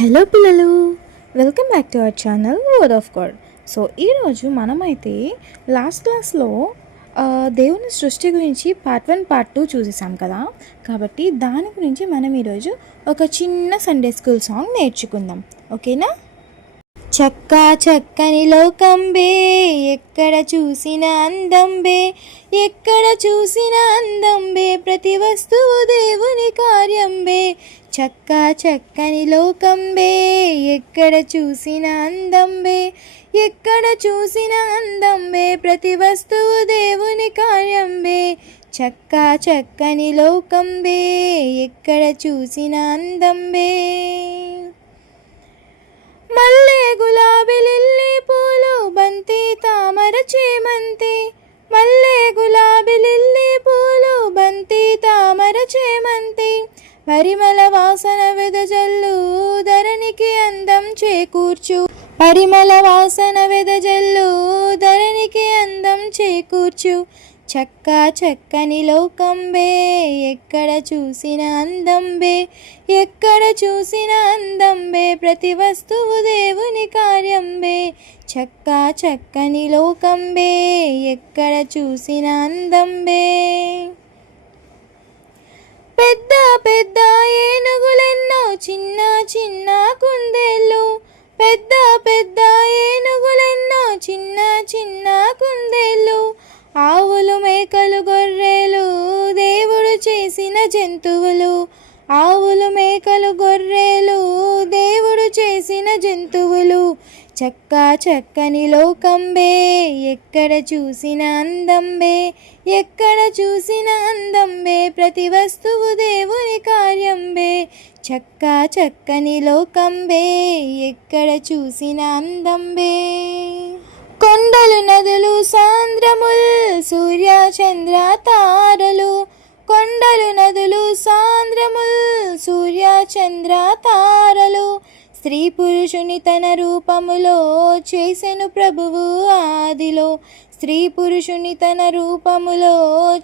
Hello పిల్లలు, welcome back to our channel word of God. So ఈరోజు మనమైతే last క్లాస్లో దేవుని సృష్టి గురించి పార్ట్ 1 పార్ట్ 2 చూసేసాం కదా. కాబట్టి దాని గురించి మనం ఈరోజు ఒక చిన్న సండే స్కూల్ సాంగ్ నేర్చుకుందాం, ఓకేనా? చక్కా చక్కని లోకం బే, ఎక్కడ చూసిన అందం బే, ఎక్కడ చూసిన అందం బే, ప్రతి వస్తువు దేవుని కార్యం బే. చక్కా చక్కని లోకం బే, ఎక్కడ చూసిన అందం బే, ఎక్కడ చూసిన అందం బే, ప్రతి వస్తువు దేవుని కార్యం బే. చక్కా చక్కని లోకం బే, ఎక్కడ చూసిన అందం బే. మల్లె గులాబీ లిల్లీ పూలు, బంతి తామర చేమంతి, మల్లె గులాబీ లిల్లీ పూలు, బంతి తామర చేమంతి, పరిమళ వాసన వెదజల్లు ధరణికి అందం చేకూర్చు, పరిమళ వాసన వెదజల్లు ధరణికి అందం చేకూర్చు. చక్కా చక్కని లోకం బే, ఎక్కడ చూసిన అందం బే, ఎక్కడ చూసిన అందం బే, ప్రతి వస్తువు దేవుని కార్యం బే. చక్కా చక్కని లోకం బే, ఎక్కడ చూసిన అందం బే. పెద్ద పెద్ద ఏనుగులెన్నో, చిన్న చిన్న కుందేళ్ళు, పెద్ద పెద్ద ఏనుగులెన్నో, చిన్న చిన్న కుందేళ్ళు, ఆవులు మేకలు గొర్రెలు దేవుడు చేసిన జంతువులు, ఆవులు మేకలు గొర్రెలు దేవుడు చేసిన జంతువులు. చక్కా చక్కని లోకం బే, ఎక్కడ చూసిన అందం బే, ఎక్కడ చూసిన అందం బే, ప్రతి వస్తువు దేవుని కార్యం బే. చక్కా చక్కని లోకం బే, ఎక్కడ చూసిన అందం బే. కొండలు నదులు సాంద్రముల్, సూర్య చంద్ర తారలు, కొండలు నదులు సాంద్రముల్, సూర్య చంద్ర తారలు, స్త్రీ పురుషుని తన రూపములో చేసెను ప్రభువు ఆదిలో, స్త్రీ పురుషుని తన రూపములో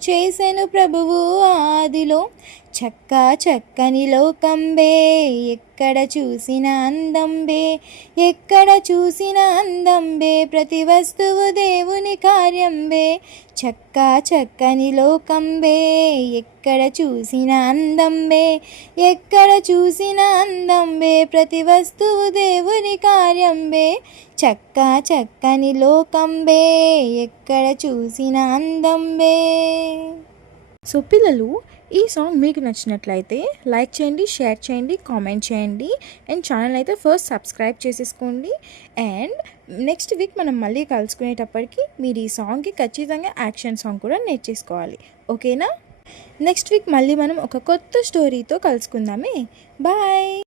చేసెను ప్రభువు ఆదిలో. చక్కా చక్కని లోకం బే, ఎక్కడ చూసిన అందం బే, ఎక్కడ చూసిన అందం బే, ప్రతి వస్తువు దేవుని కార్యం బే. చక్కా చక్కని లోకం బే, ఎక్కడ చూసిన అందం బే, ఎక్కడ చూసిన అందం బే, ప్రతి వస్తువు దేవుని కార్యం బే. చక్కా చక్కని లోకం బే, ఎక్కడ చూసిన అందం బే. సో పిల్లలు, ఈ సాంగ్ మీకు నచ్చినట్లయితే లైక్ చేయండి, షేర్ చేయండి, కామెంట్ చేయండి, అండ్ ఛానల్ అయితే ఫస్ట్ సబ్స్క్రైబ్ చేసేసుకోండి. అండ్ నెక్స్ట్ వీక్ మనం మళ్ళీ కలుసుకునేటప్పటికి మీరు ఈ సాంగ్కి ఖచ్చితంగా యాక్షన్ సాంగ్ కూడా నేర్చేసుకోవాలి, ఓకేనా? నెక్స్ట్ వీక్ మళ్ళీ మనం ఒక కొత్త స్టోరీతో కలుసుకుందామే. బాయ్.